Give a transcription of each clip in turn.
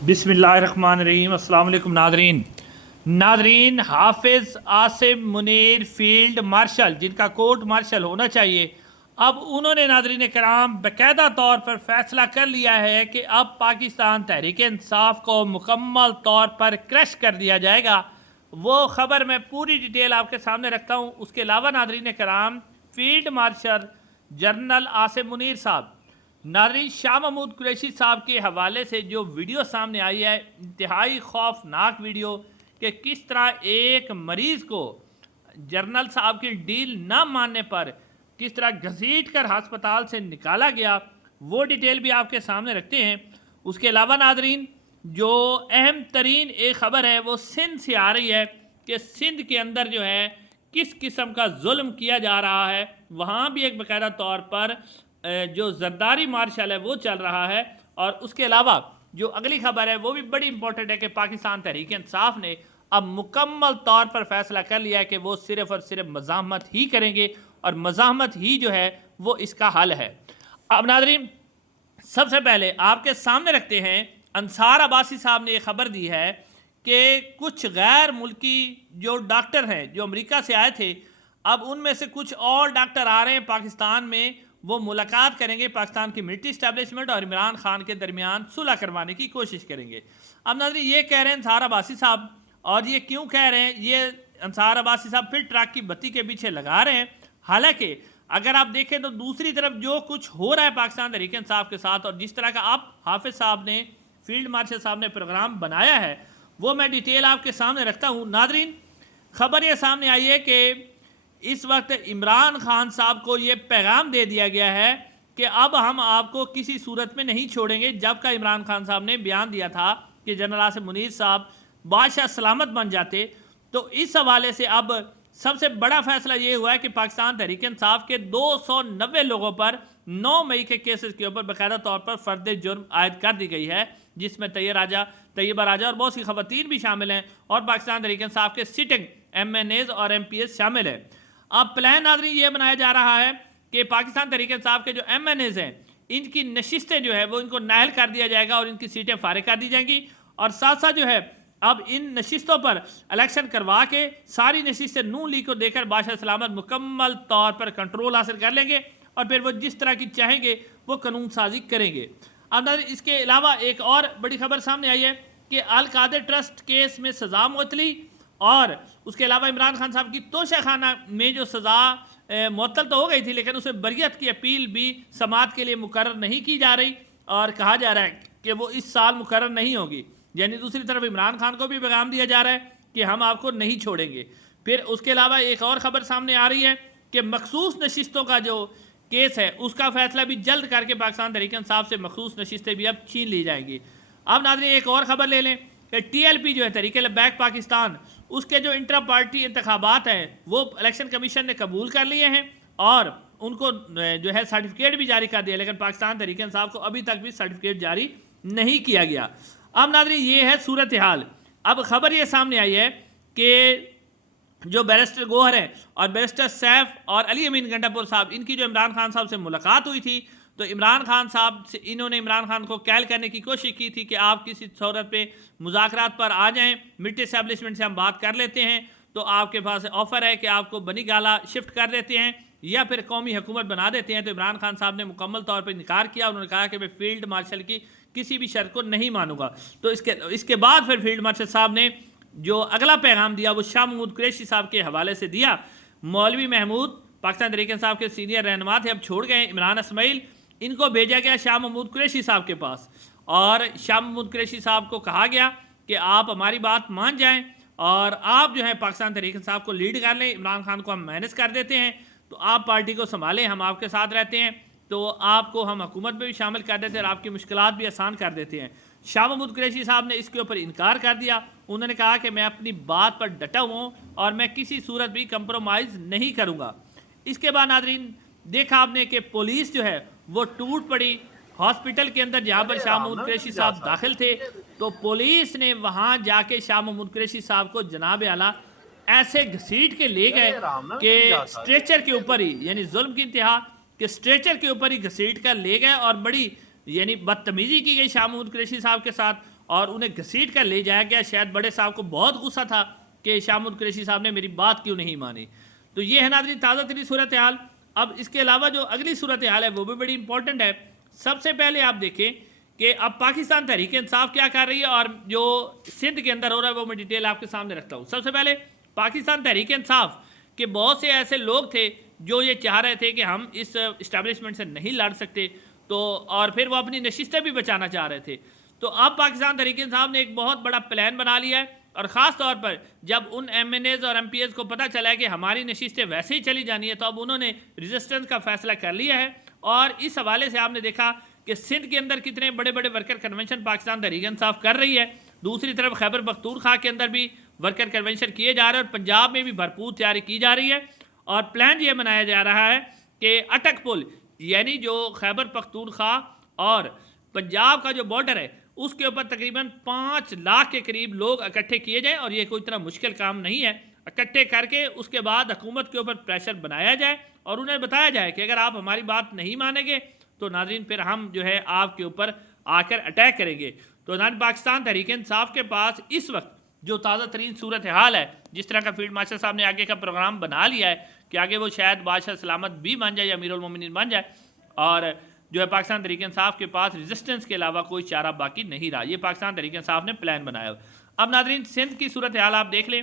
बिस्मिल्लाहिर्रहमानिर्रहीम। अस्सलाम वालेकुम नादरीन, हाफिज़ आसिम मुनीर फील्ड मार्शल, जिनका कोर्ट मार्शल होना चाहिए, अब उन्होंने नादरीन कराम बाकायदा तौर पर फैसला कर लिया है कि अब पाकिस्तान तहरीक इंसाफ को मुकम्मल तौर पर क्रश कर दिया जाएगा। वो ख़बर मैं पूरी डिटेल आपके सामने रखता हूँ। उसके अलावा नादरीन कराम, field marshal general Asim Munir साहब, नादरीन शाह महमूद कुरैशी साहब के हवाले से जो वीडियो सामने आई है, इंतहाई खौफनाक वीडियो, कि किस तरह एक मरीज़ को जनरल साहब की डील न मानने पर किस तरह घसीट कर हस्पताल से निकाला गया, वो डिटेल भी आपके सामने रखते हैं। उसके अलावा नादरीन, जो अहम तरीन एक ख़बर है वो सिंध से आ रही है कि सिंध के अंदर जो है किस किस्म का जुल्म किया जा रहा है। वहाँ भी एक बाकायदा तौर पर जो जरदारी मार्शल है वो चल रहा है। और उसके अलावा जो अगली खबर है वो भी बड़ी इंपॉर्टेंट है कि पाकिस्तान तहरीक इंसाफ ने अब मुकम्मल तौर पर फैसला कर लिया है कि वो सिर्फ़ और सिर्फ मज़ाहमत ही करेंगे और मज़ाहमत ही जो है वो इसका हल है। अब नादरीन, सबसे पहले आपके सामने रखते हैं, अंसार अब्बासी साहब ने ये खबर दी है कि कुछ गैर मुल्की जो डॉक्टर हैं जो अमेरिका से आए थे, अब उनमें से कुछ और डॉक्टर आ रहे हैं पाकिस्तान में, वो मुलाकात करेंगे पाकिस्तान की मिलिट्री इस्टेब्लिशमेंट और इमरान खान के दरमियान सुलह करवाने की कोशिश करेंगे। अब नाज़रीन, ये कह रहे हैं अंसार अब्बासी साहब, और ये क्यों कह रहे हैं, ये अंसार अब्बासी साहब फिर ट्रक की बत्ती के पीछे लगा रहे हैं। हालांकि अगर आप देखें तो दूसरी तरफ जो कुछ हो रहा है पाकिस्तान तहरीक इंसाफ के साथ, और जिस तरह का आप हाफिज़ साहब ने, फील्ड मार्शल साहब ने प्रोग्राम बनाया है, वो मैं डिटेल आपके सामने रखता हूँ। नादरीन, खबर ये सामने आई है कि इस वक्त इमरान खान साहब को ये पैगाम दे दिया गया है कि अब हम आपको किसी सूरत में नहीं छोड़ेंगे। जबकि इमरान खान साहब ने बयान दिया था कि जनरल आसिम मुनीर साहब बादशाह सलामत बन जाते, तो इस हवाले से अब सबसे बड़ा फैसला ये हुआ है कि पाकिस्तान तहरीक इंसाफ के 290 लोगों पर 9 मई के केसेस के ऊपर बाकायदा तौर पर फर्द जुर्म आयद कर दी गई है, जिसमें तैयबा राजा और बहुत सी खवातीन भी शामिल हैं, और पाकिस्तान तहरीक इंसाफ के सिटिंग MNAs और MPs शामिल हैं। अब प्लान नाज़रीन ये बनाया जा रहा है कि पाकिस्तान तहरीक इंसाफ के जो MNAs हैं, इनकी नशिस्तें जो है वो इनको नाहल कर दिया जाएगा और इनकी सीटें फारिग कर दी जाएंगी, और साथ साथ जो है अब इन नशिस्तों पर इलेक्शन करवा के सारी नशिस्तें नून लीग को देकर बादशाह सलामत मुकम्मल तौर पर कंट्रोल हासिल कर लेंगे, और फिर वो जिस तरह की चाहेंगे वो कानून साजी करेंगे। अब इसके अलावा एक और बड़ी खबर सामने आई है कि अल कादर ट्रस्ट केस में सज़ा मुअत्तली, और उसके अलावा इमरान खान साहब की तोशा खाना में जो सज़ा मुअत्तल तो हो गई थी, लेकिन उसे बरियत की अपील भी समाअत के लिए मुकर्रर नहीं की जा रही, और कहा जा रहा है कि वो इस साल मुकर्रर नहीं होगी। यानी दूसरी तरफ इमरान खान को भी पैगाम दिया जा रहा है कि हम आपको नहीं छोड़ेंगे। फिर उसके अलावा एक और ख़बर सामने आ रही है कि मखसूस नशिस्तों का जो केस है उसका फैसला भी जल्द करके पाकिस्तान तहरीक इंसाफ से मखसूस नशिस्तें भी अब छीन ली जाएंगी। अब नाज़रीन, एक और ख़बर ले लें कि TLP जो है तहरीक लब्बैक पाकिस्तान, उसके जो इंटर पार्टी इंतखाबात हैं वो इलेक्शन कमीशन ने कबूल कर लिए हैं और उनको जो है सर्टिफिकेट भी जारी कर दिया, लेकिन पाकिस्तान तहरीक इंसाफ को अभी तक भी सर्टिफिकेट जारी नहीं किया गया। अब नाज़रीन, ये है सूरत हाल। अब खबर ये सामने आई है कि जो बैरिस्टर गोहर है और बैरिस्टर सैफ और अली अमीन गंडापुर साहब, इनकी जो इमरान खान साहब से मुलाकात हुई थी, तो इमरान खान साहब से इन्होंने इमरान खान को कैल करने की कोशिश की थी कि आप किसी सूरत पे मुज़ाकरात पर आ जाएं, मिलिट्री एस्टेब्लिशमेंट से हम बात कर लेते हैं, तो आपके पास ऑफ़र है कि आपको बनी गाला शिफ्ट कर देते हैं या फिर कौमी हुकूमत बना देते हैं। तो इमरान खान साहब ने मुकम्मल तौर पर इनकार किया। उन्होंने कहा कि मैं फील्ड मार्शल की किसी भी शर्त को नहीं मानूंगा। तो इसके बाद फिर फील्ड मार्शल साहब ने जो अगला पैगाम दिया वो शाह महमूद कुरैशी साहब के हवाले से दिया। मौलवी महमूद पाकिस्तान तहरीक इंसाफ के सीनियर रहनुमा थे, अब छोड़ गए। इमरान इस्माइल, इनको भेजा गया शाह महमूद कुरैशी साहब के पास, और शाह महमूद कुरैशी साहब को कहा गया कि आप हमारी बात मान जाएं और आप जो है पाकिस्तान तहरीक इंसाफ को लीड कर लें, इमरान खान को हम मैनेज कर देते हैं, तो आप पार्टी को संभालें, हम आपके साथ रहते हैं, तो आपको हम हुकूमत में भी शामिल कर देते हैं और आपकी मुश्किलात भी आसान कर देते हैं। शाह महमूद कुरैशी साहब ने इसके ऊपर इनकार कर दिया। उन्होंने कहा कि मैं अपनी बात पर डटा हूँ और मैं किसी सूरत भी कंप्रोमाइज़ नहीं करूँगा। इसके बाद नादरीन, देखा आपने कि पुलिस जो है वो टूट पड़ी हॉस्पिटल के अंदर जहाँ पर शाह महमूद कुरैशी साहब दाखिल थे, तो पुलिस ने वहाँ जाके शाह महमूद कुरैशी साहब को जनाब आला ऐसे घसीट के ले गए कि स्ट्रेचर के ऊपर ही, यानी जुल्म की इंतहा, कि स्ट्रेचर के ऊपर ही घसीट कर ले गए और बड़ी यानी बदतमीज़ी की गई शाह महमूद कुरैशी साहब के साथ। اور انہیں گھسیٹ کر لے جایا گیا. شاید بڑے صاحب کو بہت غصہ تھا کہ شامل قریشی صاحب نے میری بات کیوں نہیں مانی. تو یہ ہے ناظرین تازہ ترین صورتحال. اب اس کے علاوہ جو اگلی صورتحال ہے وہ بھی بڑی امپورٹنٹ ہے. سب سے پہلے آپ دیکھیں کہ اب پاکستان تحریک انصاف کیا کر رہی ہے اور جو سندھ کے اندر ہو رہا ہے وہ میں ڈیٹیل آپ کے سامنے رکھتا ہوں. سب سے پہلے پاکستان تحریک انصاف کے بہت سے ایسے لوگ تھے جو یہ چاہ رہے تھے کہ ہم اس اسٹیبلشمنٹ سے نہیں لڑ سکتے، تو اور پھر وہ اپنی نشستیں بھی بچانا چاہ رہے تھے. تو اب پاکستان تحریک انصاف نے ایک بہت بڑا پلان بنا لیا ہے، اور خاص طور پر جب ان ایم این ایز اور ایم پی ایز کو پتہ چلا ہے کہ ہماری نشستیں ویسے ہی چلی جانی ہے، تو اب انہوں نے ریزسٹنس کا فیصلہ کر لیا ہے. اور اس حوالے سے آپ نے دیکھا کہ سندھ کے اندر کتنے بڑے بڑے ورکر کنونشن پاکستان تحریک انصاف کر رہی ہے. دوسری طرف خیبر پختونخوا کے اندر بھی ورکر کنونشن کیے جا رہے ہیں، اور پنجاب میں بھی بھرپور تیاری کی جا رہی ہے. اور پلان یہ بنایا جا رہا ہے کہ اٹک پل، یعنی جو خیبر پختونخوا اور پنجاب کا جو بارڈر ہے اس کے اوپر تقریباً 5 لاکھ کے قریب لوگ اکٹھے کیے جائیں. اور یہ کوئی اتنا مشکل کام نہیں ہے. اکٹھے کر کے اس کے بعد حکومت کے اوپر پریشر بنایا جائے اور انہیں بتایا جائے کہ اگر آپ ہماری بات نہیں مانیں گے تو ناظرین پھر ہم جو ہے آپ کے اوپر آ کر اٹیک کریں گے. تو ناظرین پاکستان تحریک انصاف کے پاس اس وقت جو تازہ ترین صورتحال ہے، جس طرح کا فیلڈ مارشل صاحب نے آگے کا پروگرام بنا لیا ہے کہ آگے وہ شاید بادشاہ سلامت بھی بن جائے یا امیر المومنین بن جائے، اور جو ہے پاکستان تحریک انصاف کے پاس ریزسٹنس کے علاوہ کوئی چارہ باقی نہیں رہا. یہ پاکستان تحریک انصاف نے پلان بنایا. اب ناظرین سندھ کی صورتحال آپ دیکھ لیں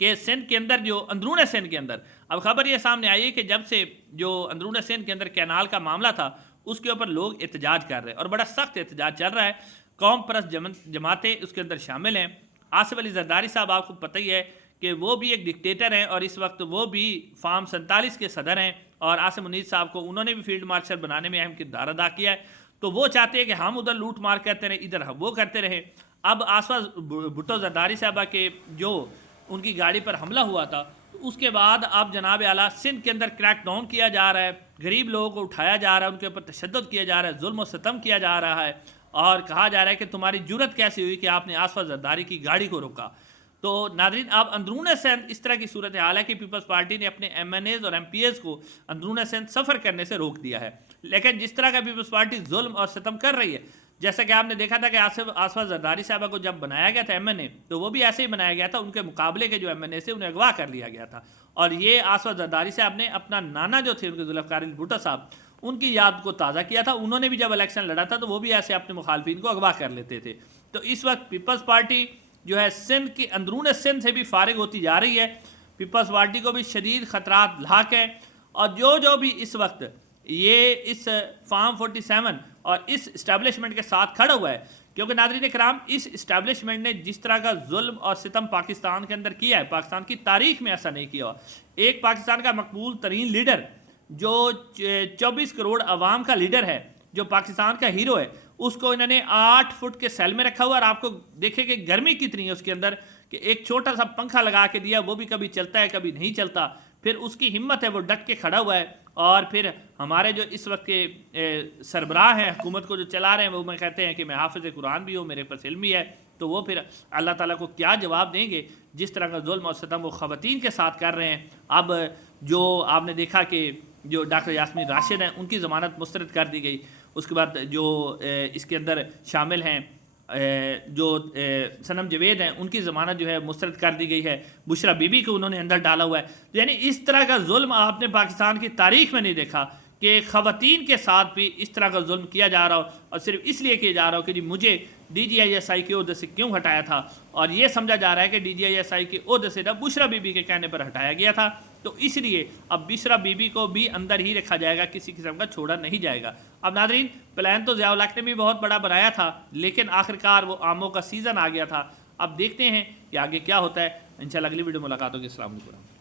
کہ سندھ کے اندر جو اندرون سندھ کے اندر اب خبر یہ سامنے آئی ہے کہ جب سے جو اندرون سندھ کے اندر کینال کا معاملہ تھا اس کے اوپر لوگ احتجاج کر رہے ہیں، اور بڑا سخت احتجاج چل رہا ہے. قوم پرست جماعتیں اس کے اندر شامل ہیں. آصف علی زرداری صاحب آپ کو پتہ ہی ہے کہ وہ بھی ایک ڈکٹیٹر ہیں، اور اس وقت وہ بھی فارم 47 کے صدر ہیں، اور آصف منیر صاحب کو انہوں نے بھی فیلڈ مارشل بنانے میں اہم کردار ادا کیا ہے. تو وہ چاہتے ہیں کہ ہم ادھر لوٹ مار کرتے رہیں، ادھر ہم وہ کرتے رہیں. اب آصف بھٹو زرداری صاحبہ کے جو ان کی گاڑی پر حملہ ہوا تھا، اس کے بعد اب جناب اعلیٰ سندھ کے اندر کریک ڈاؤن کیا جا رہا ہے، غریب لوگوں کو اٹھایا جا رہا ہے، ان کے اوپر تشدد کیا جا رہا ہے، ظلم و ستم کیا جا رہا ہے، اور کہا جا رہا ہے کہ تمہاری جرت کیسی ہوئی کہ آپ نے آصف زرداری کی گاڑی کو روکا. تو ناظرین اب اندرون سندھ اس طرح کی صورتحال ہے کہ پیپلز پارٹی نے اپنے ایم این ایز اور ایم پی ایز کو اندرون سندھ سفر کرنے سے روک دیا ہے. لیکن جس طرح کا پیپلز پارٹی ظلم اور ستم کر رہی ہے، جیسا کہ آپ نے دیکھا تھا کہ آصف زرداری صاحبہ کو جب بنایا گیا تھا ایم این اے، تو وہ بھی ایسے ہی بنایا گیا تھا. ان کے مقابلے کے جو ایم این اے تھے انہیں اغوا کر لیا گیا تھا، اور یہ آصف زرداری صاحب نے اپنا نانا جو تھے ان کے ذوالفقار علی بھٹو صاحب، ان کی یاد کو تازہ کیا تھا. انہوں نے بھی جب الیکشن لڑا تھا تو وہ بھی ایسے اپنے مخالفین کو اغوا کر لیتے تھے. تو اس وقت پیپلز پارٹی جو ہے سندھ کی اندرون سندھ سے بھی فارغ ہوتی جا رہی ہے. پیپلز پارٹی کو بھی شدید خطرات لاحق ہیں، اور جو بھی اس وقت یہ اس فارم 47 اور اس اسٹیبلشمنٹ کے ساتھ کھڑا ہوا ہے، کیونکہ ناظرین کرام اس اسٹیبلشمنٹ نے جس طرح کا ظلم اور ستم پاکستان کے اندر کیا ہے، پاکستان کی تاریخ میں ایسا نہیں کیا. ایک پاکستان کا مقبول ترین لیڈر جو 24 کروڑ عوام کا لیڈر ہے، جو پاکستان کا ہیرو ہے، اس کو انہوں نے 8 فٹ کے سیل میں رکھا ہوا. اور آپ کو دیکھیں کہ گرمی کتنی ہے اس کے اندر، کہ ایک چھوٹا سا پنکھا لگا کے دیا، وہ بھی کبھی چلتا ہے کبھی نہیں چلتا. پھر اس کی ہمت ہے، وہ ڈٹ کے کھڑا ہوا ہے. اور پھر ہمارے جو اس وقت کے سربراہ ہیں حکومت کو جو چلا رہے ہیں، وہ میں کہتے ہیں کہ میں حافظ قرآن بھی ہوں، میرے پاس علم بھی ہے. تو وہ پھر اللہ تعالیٰ کو کیا جواب دیں گے جس طرح کا ظلم اور ستم وہ خواتین کے ساتھ کر رہے ہیں. اب جو آپ نے دیکھا کہ جو ڈاکٹر یاسمین راشد ہیں ان کی ضمانت مسترد کر دی گئی. اس کے بعد جو اس کے اندر شامل ہیں جو صنم جوید ہیں ان کی ضمانت جو ہے مسترد کر دی گئی ہے. بشرا بی بی کو انہوں نے اندر ڈالا ہوا ہے. یعنی اس طرح کا ظلم آپ نے پاکستان کی تاریخ میں نہیں دیکھا کہ خواتین کے ساتھ بھی اس طرح کا ظلم کیا جا رہا ہو، اور صرف اس لیے کیا جا رہا ہو کہ جی مجھے D G I S I کے عہدے سے کیوں ہٹایا تھا. اور یہ سمجھا جا رہا ہے کہ D G I S I کے عہدے سے بشرا بی بی کے کہنے پر ہٹایا گیا تھا. تو اس لیے اب بشرا بی بی کو بھی اندر ہی رکھا جائے گا، کسی قسم کا چھوڑا نہیں جائے گا. اب ناظرین پلان تو ضیاء الحق نے بھی بہت بڑا بنایا تھا، لیکن آخرکار وہ آموں کا سیزن آ گیا تھا. اب دیکھتے ہیں کہ آگے کیا ہوتا ہے. انشاءاللہ اگلی ویڈیو ملاقات ہوگی. السلام علیکم.